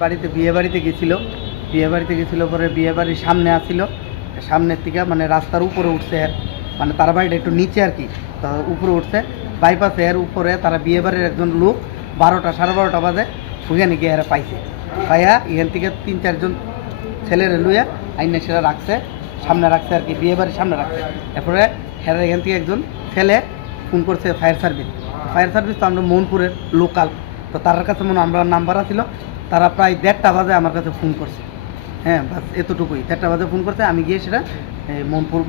বাড়িতে বিয়ে বাড়িতে গেছিল, পরে বিয়ে বাড়ির সামনে আসছিল, সামনের থেকে মানে রাস্তার উপরে উঠছে, মানে তার বাড়িটা একটু নিচে আর কি, তো উপরে উঠছে বাইপাসে, এর উপরে তারা বিয়ে বাড়ির একজন লোক 12টা সাড়ে 12টা বাজে ওখানে গিয়ে এরা পাইছে, পাইয়া এখান থেকে 3-4 জন ছেলেরে লইয়া আইনে সেরা রাখছে, সামনে রাখছে আর কি, বিয়ে বাড়ির সামনে রাখছে। এরপরে হেরা এখান থেকে একজন ছেলে ফোন করছে ফায়ার সার্ভিস, তো আমরা মনপুরের লোকাল, তো তার কাছে মনে আমরা নাম্বার আছিল, তারা প্রায় 1:30টা বাজে আমার কাছে ফোন করছে। হ্যাঁ, বাস এতটুকুই, 1:30টা বাজে ফোন করছে, আমি গিয়ে সেটা মনপুর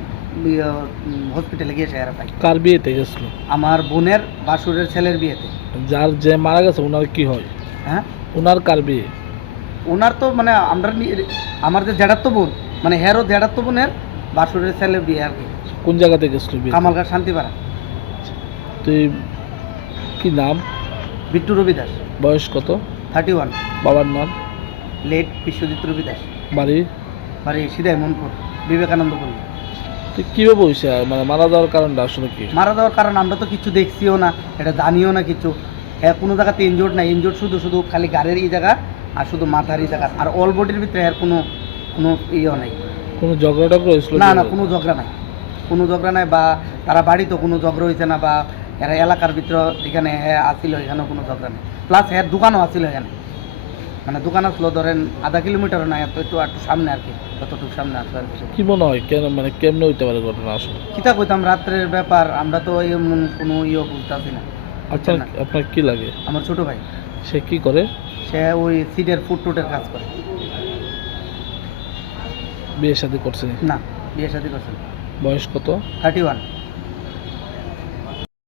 হসপিটালে গিয়ে সেরা পাই। কার বিয়েতে গেছিল? আমার বোনের বাসুরের ছেলের বিয়েতে। যার যে মারা গেছে ওনার কি হয়? হ্যাঁ, ওনার কার বিয়ে? ওনার তো মানে আমরা আমার যে জেঠাতো বোন, মানে হেরও জেঠাতো বোনের বাসুরের ছেলের বিয়ে আর কি। কোন জায়গাতে গেছিল বিয়ে? কামালঘাট শান্তিপাড়া। তুই কি নাম? বিট্টু রবি দাস। বয়স কত? 31। বাবার নাম? লেট বিশ্বজিৎ রবি দাস। বাড়ি সিধাই মনপুর, বিবেকানন্দ পল্লী। তুই কীভাবে হয়েছে মানে মারা যাওয়ার কারণটা আসলে কি? মারা যাওয়ার কারণ আমরা তো কিছু দেখছিও না, এটা জানিও না কিছু। হ্যাঁ, কোনো জায়গাতে ইনজোর্ড না, ইনজোর্ড শুধু খালি গাড়ির জায়গা আর শুধু মাথার জায়গা, আর অল বডির ভিতরে এর কোনো ইয়ে নাই। কোনো ঝগড়া টগড়া হয়েছিল? না, কোনো ঝগড়া নাই, বা তারা বাড়িতেও কোনো ঝগড়া হয়েছে না, বা এরা এলাকার ভিতরে যেখানে হ্যাঁ আসছিল এখানেও কোনো ঝগড়া নেই। প্লাস হ্যাঁ দোকানও আসছিল এখানে, মানে দোকান আসলো ধরেন আধা কিলোমিটারও না, একটু সামনে আর কি, ততটুকু সামনে আসলো আর কি। কি মনে হয় কেন মানে কেমনে হইতে পারে ঘটনা আসলে? কিতা কইতাম, রাত্রের ব্যাপার, আমরা তো এমন কোনো বুঝতেছি না। আপনার কি লাগে? আমার ছোট ভাই। সে কি করে? সে ওই সিডের ফুটটুটের কাজ করে। বিয়ে শাদী করছে? না, বিয়ে শাদী করছে। বয়স কত? 31।